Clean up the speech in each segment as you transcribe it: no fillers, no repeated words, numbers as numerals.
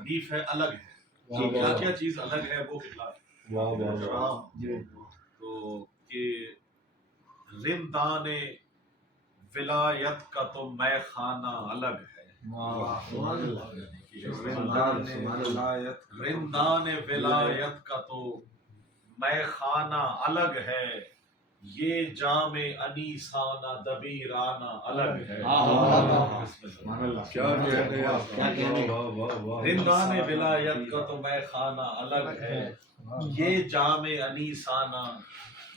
ردیف ہے، الگ ہے، کیا کیا چیز الگ ہے وہ تو کہ رندان ولایت کا تو میں خانہ الگ ہے، رندان ولایت کا تو میں خانہ الگ ہے، یہ جام انیسانہ دبیرانہ الگ ہے۔ رندان ولایت کا تو میں خانہ الگ ہے، یہ جام انیسانہ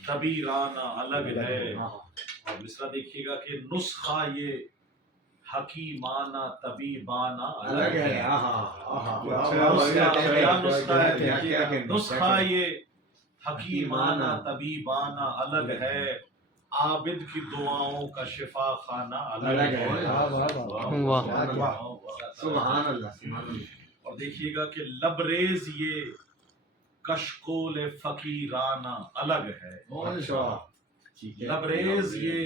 دبیرانہ الگ ہے۔ اور مصرع دیکھیے گا کہ نسخہ یہ حکیمانہ طبیبانہ الگ ہے۔ نسخہ یہ حکیمانہ طبیبانہ الگ ہے، عابد کی دعاؤں کا شفا خانہ الگ ہے۔ سبحان اللہ۔ اور دیکھیے گا کہ لبریز یہ کشکول فقیرانہ الگ ہے، لبریز یہ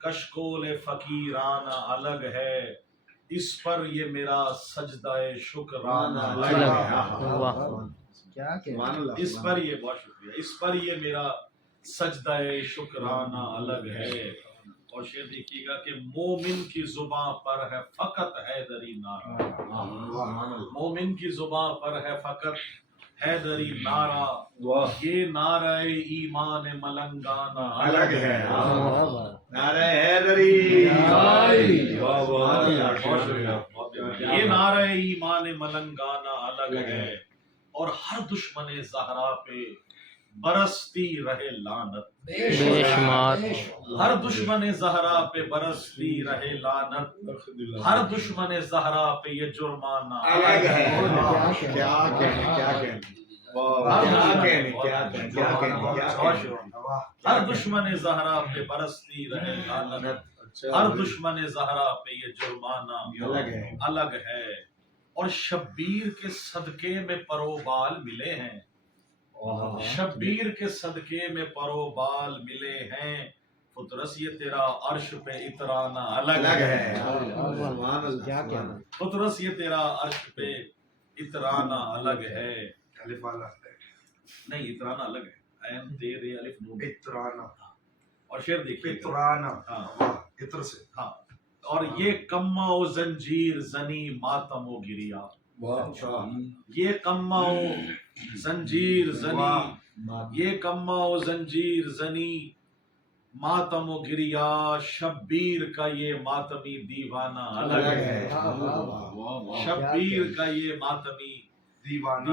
کشکول فقیرانہ الگ ہے، اس پر یہ میرا سجدہ شکرانہ الگ ہے۔ اس پر یہ، بہت شکریہ، اس پر یہ میرا سجدہ شکرانہ الگ ہے۔ اور شعر دیکھیے گا کہ مومن کی زباں پر ہے فقط حیدری نعرہ، مومن کی زباں پر ہے فقط حیدری نعرہ، یہ نعرہ ایمان ملنگانہ الگ ہے۔ نعرہ حیدری، یہ نعرہ ایمان ملنگانہ الگ ہے، اور ہر دشمن زہرا پہ برستی رہے لعنت، بے شمار ہر دشمن زہرا پہ برستی رہے لعنت، ہر دشمن زہرا پہ یہ جرمانہ الگ ہے۔ ہر دشمن زہرا پہ برستی رہے لعنت، ہر دشمن زہرا پہ یہ جرمانہ الگ ہے۔ اور شبیر کے صدقے میں پروبال ملے ہیں، شبیر کے صدقے میں پروبال ملے ہیں، فطرس یہ تیرا عرش پہ اترانا الگ ہے، فطرس یہ تیرا عرش پہ اترانا الگ ہے۔ نہیں، اترانا الگ ہے، عین تیرے الف نون اترانا، اور شعر دیکھیے اترانا، ہاں اتر سے، ہاں، اور یہ کما و زنجیر زنی ماتم و گریا، یہ کما و زنجیر زنی، یہ کما و زنجیر زنی ماتم و گریا، شبیر کا یہ ماتمی دیوانہ الگ ہے، شبیر کا یہ ماتمی دیوانہ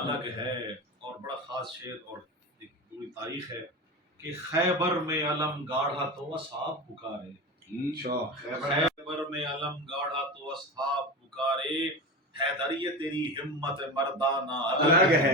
الگ ہے۔ اور بڑا خاص شعر اور ایک پوری تاریخ ہے کہ خیبر میں علم گاڑھا تو اصحاب پکارے، خیبر میں علم گاڑھا تو اصحاب پکارے، حیدر یہ تیری ہمت مردانہ الگ ہے۔